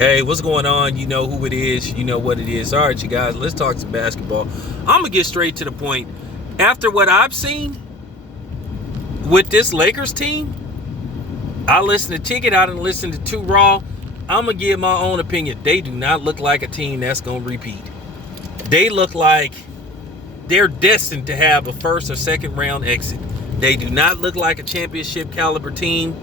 Hey, what's going on? You know who it is. You know what it is. All right, you guys, let's talk some basketball. I'm going to get straight to the point. After what I've seen with this Lakers team, I listened to Ticket. I didn't listen to Too Raw. I'm going to give my own opinion. They do not look like a team that's going to repeat. They look like they're destined to have a first or second round exit. They do not look like a championship caliber team.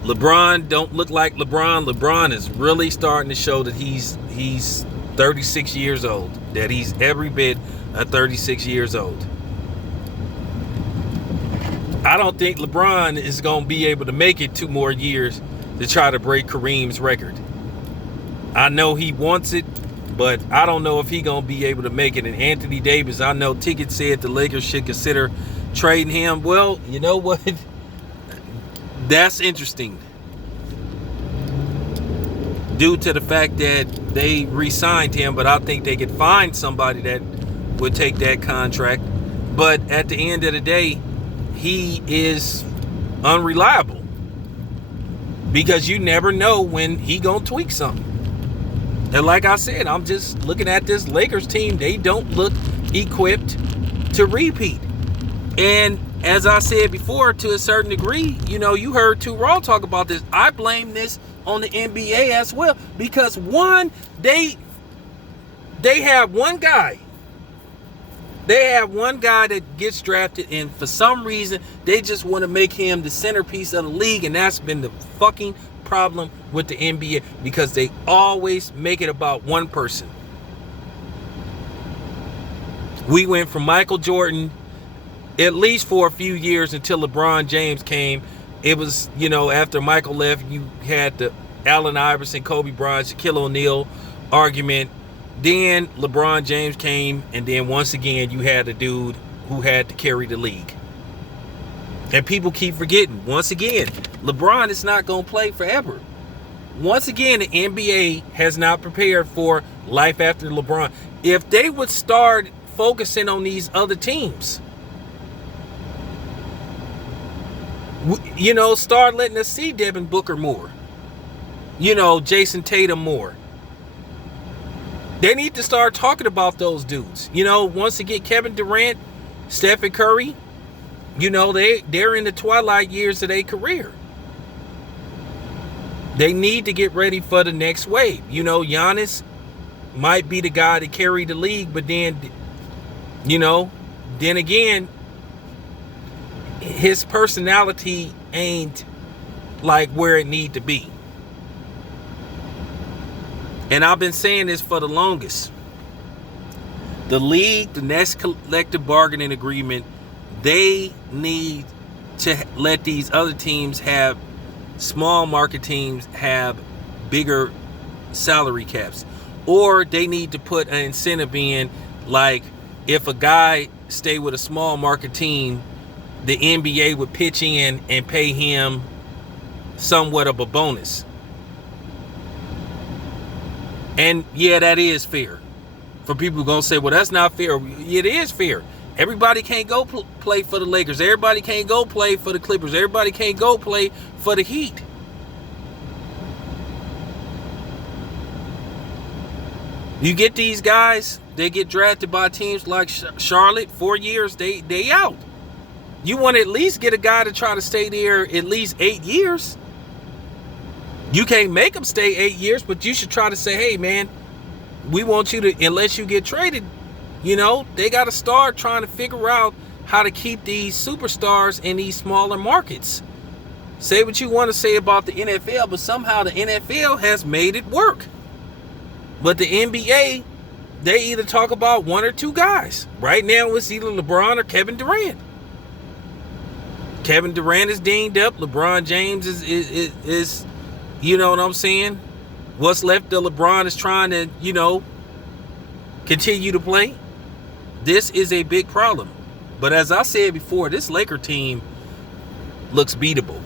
LeBron don't look like LeBron. LeBron is really starting to show that he's 36 years old. That he's every bit of 36 years old. I don't think LeBron is going to be able to make it 2 more years to try to break Kareem's record. I know he wants it, but I don't know if he's going to be able to make it. And Anthony Davis, I know Ticket said the Lakers should consider trading him. Well, you know what? That's interesting due to the fact that they re-signed him, but I think they could find somebody that would take that contract. But at the end of the day, he is unreliable because you never know when he gonna tweak something. And like I said, I'm just looking at this Lakers team. They don't look equipped to repeat. And as I said before, to a certain degree, you know, you heard Too Raw talk about this. I blame this on the NBA as well because one, they have one guy. They have one guy that gets drafted, and for some reason, they just want to make him the centerpiece of the league, and that's been the fucking problem with the NBA because they always make it about one person. We went from Michael Jordan, at least for a few years until LeBron James came. It was, you know, after Michael left, you had the Allen Iverson, Kobe Bryant, Shaquille O'Neal argument. Then LeBron James came, and then once again, you had a dude who had to carry the league. And people keep forgetting. Once again, LeBron is not going to play forever. Once again, the NBA has not prepared for life after LeBron. If they would start focusing on these other teams, you know, start letting us see Devin Booker more. You know, Jason Tatum more. They need to start talking about those dudes. You know, once again, Kevin Durant, Stephen Curry, you know, they're in the twilight years of their career. They need to get ready for the next wave. You know, Giannis might be the guy to carry the league, but then, you know, then again, his personality ain't like where it need to be. And I've been saying this for the longest. The league, the next collective bargaining agreement, they need to let these other teams have, small market teams have bigger salary caps. Or they need to put an incentive in, like if a guy stay with a small market team, the NBA would pitch in and pay him somewhat of a bonus. And yeah, that is fair. For people who are going to say, well, that's not fair. It is fair. Everybody can't go play for the Lakers. Everybody can't go play for the Clippers. Everybody can't go play for the Heat. You get these guys, they get drafted by teams like Charlotte, 4 years, they out. You want to at least get a guy to try to stay there at least 8 years. You can't make them stay 8 years, but you should try to say, hey, man, we want you to, unless you get traded, you know, they got to start trying to figure out how to keep these superstars in these smaller markets. Say what you want to say about the NFL, but somehow the NFL has made it work. But the NBA, they either talk about 1 or 2 guys. Right now, it's either LeBron or Kevin Durant. Kevin Durant is dinged up. LeBron James is you know what I'm saying? What's left of LeBron is trying to, you know, continue to play. This is a big problem. But as I said before, this Laker team looks beatable.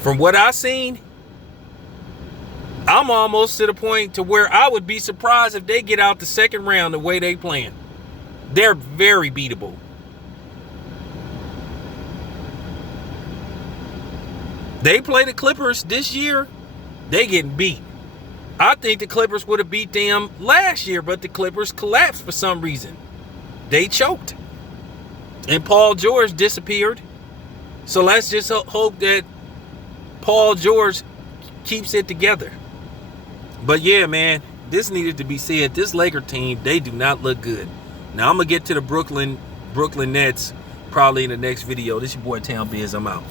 From what I've seen, I'm almost to the point to where I would be surprised if they get out the second round the way they playing. They're very beatable. They play the Clippers this year, they getting beat. I think the Clippers would have beat them last year, but the Clippers collapsed for some reason. They choked. And Paul George disappeared. So let's just hope that Paul George keeps it together. But yeah, man, this needed to be said. This Laker team, they do not look good. Now I'm going to get to the Brooklyn Nets probably in the next video. This is your boy Town Biz. I'm out.